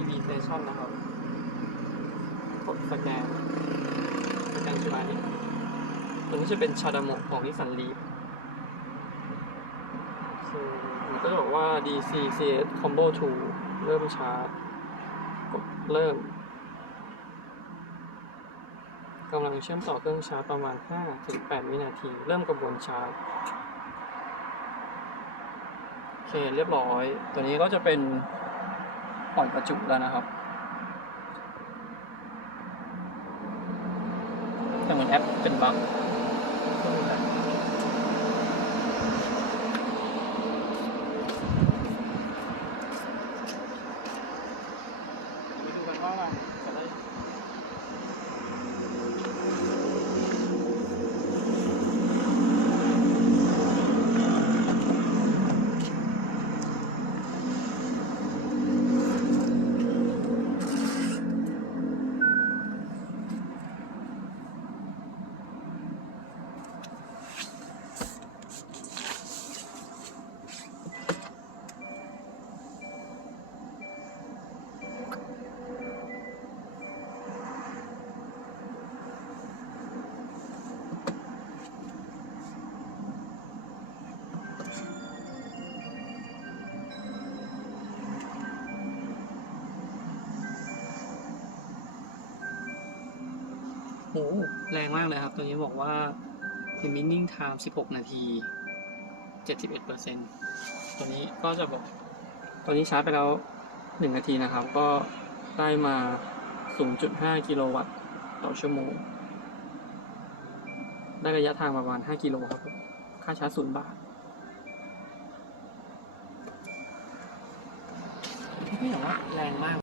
EV Station นะครับ กดสแกน สแกนชานี้ ตัวนี้จะเป็นชาดาโมของนิสันลีฟมันก็จะบอกว่า DC CS Combo 2 เริ่มชาร์จ กดเริ่มกำลังเชื่อมต่อเครื่องชาร์จประมาณ 5-8 วินาที เริ่มกระบวนชาร์จโอเคเรียบร้อย ตัวนี้ก็จะเป็น ปล่อยประจุแล้วนะครับ แต่เหมือนแอปเป็นบั๊ก โหแรงมากเลยครับ ตัวนี้บอกว่า remaining time 16 นาที 71%ตัวนี้ก็จะบอก ตัวนี้ชาร์จไปแล้ว 1 นาทีนะครับ ก็ได้มา 0.5 กิโลวัตต์ต่อชั่วโมง ได้ระยะทางประมาณ 5 กิโลครับผมค่าชาร์จ 0 บาทพี่แต่ว่าแรงมาก